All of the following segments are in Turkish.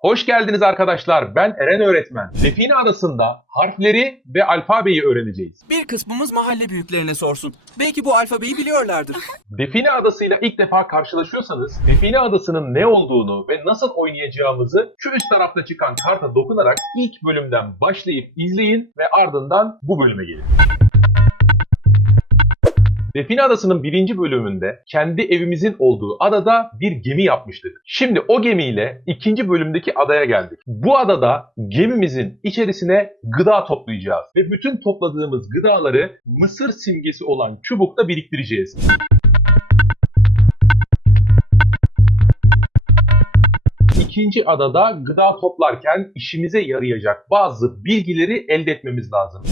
Hoş geldiniz arkadaşlar. Ben Eren Öğretmen. Define Adası'nda harfleri ve alfabeyi öğreneceğiz. Bir kısmımız mahalle büyüklerine sorsun. Belki bu alfabeyi biliyorlardır. Define Adası'yla ilk defa karşılaşıyorsanız Define Adası'nın ne olduğunu ve nasıl oynayacağımızı şu üst tarafta çıkan karta dokunarak ilk bölümden başlayıp izleyin ve ardından bu bölüme gelin. Define Adası'nın birinci bölümünde kendi evimizin olduğu adada bir gemi yapmıştık. Şimdi o gemiyle ikinci bölümdeki adaya geldik. Bu adada gemimizin içerisine gıda toplayacağız ve bütün topladığımız gıdaları mısır simgesi olan çubukta biriktireceğiz. İkinci adada gıda toplarken işimize yarayacak bazı bilgileri elde etmemiz lazım.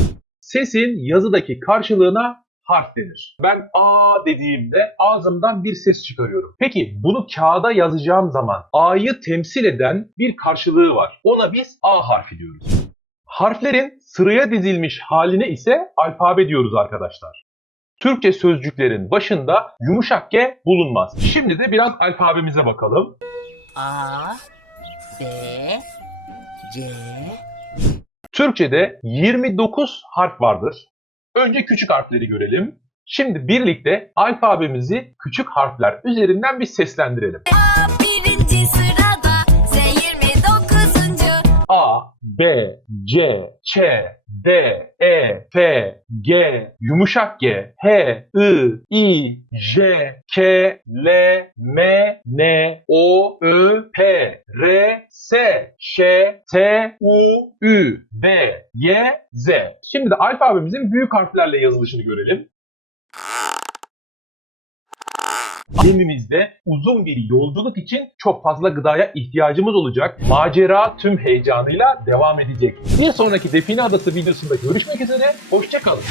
Sesin yazıdaki karşılığına harf denir. Ben A dediğimde ağzımdan bir ses çıkarıyorum. Peki bunu kağıda yazacağım zaman A'yı temsil eden bir karşılığı var. Ona biz A harfi diyoruz. Harflerin sıraya dizilmiş haline ise alfabe diyoruz arkadaşlar. Türkçe sözcüklerin başında yumuşak G bulunmaz. Şimdi de biraz alfabemize bakalım. A B C Türkçe'de 29 harf vardır. Önce küçük harfleri görelim. Şimdi birlikte alfabemizi küçük harfler üzerinden bir seslendirelim. Birinci sırada Z 29. A, B, C, Ç, D, E, F, G, yumuşak G, H, I, I, J, K, L, M, N, O, Ö, P, R, S, Ş, T, U, Ü, V, Y, Z. Şimdi de alfabemizin büyük harflerle yazılışını görelim. Gemimizde uzun bir yolculuk için çok fazla gıdaya ihtiyacımız olacak. Macera tüm heyecanıyla devam edecek. Bir sonraki Define Adası videosunda görüşmek üzere. Hoşçakalın.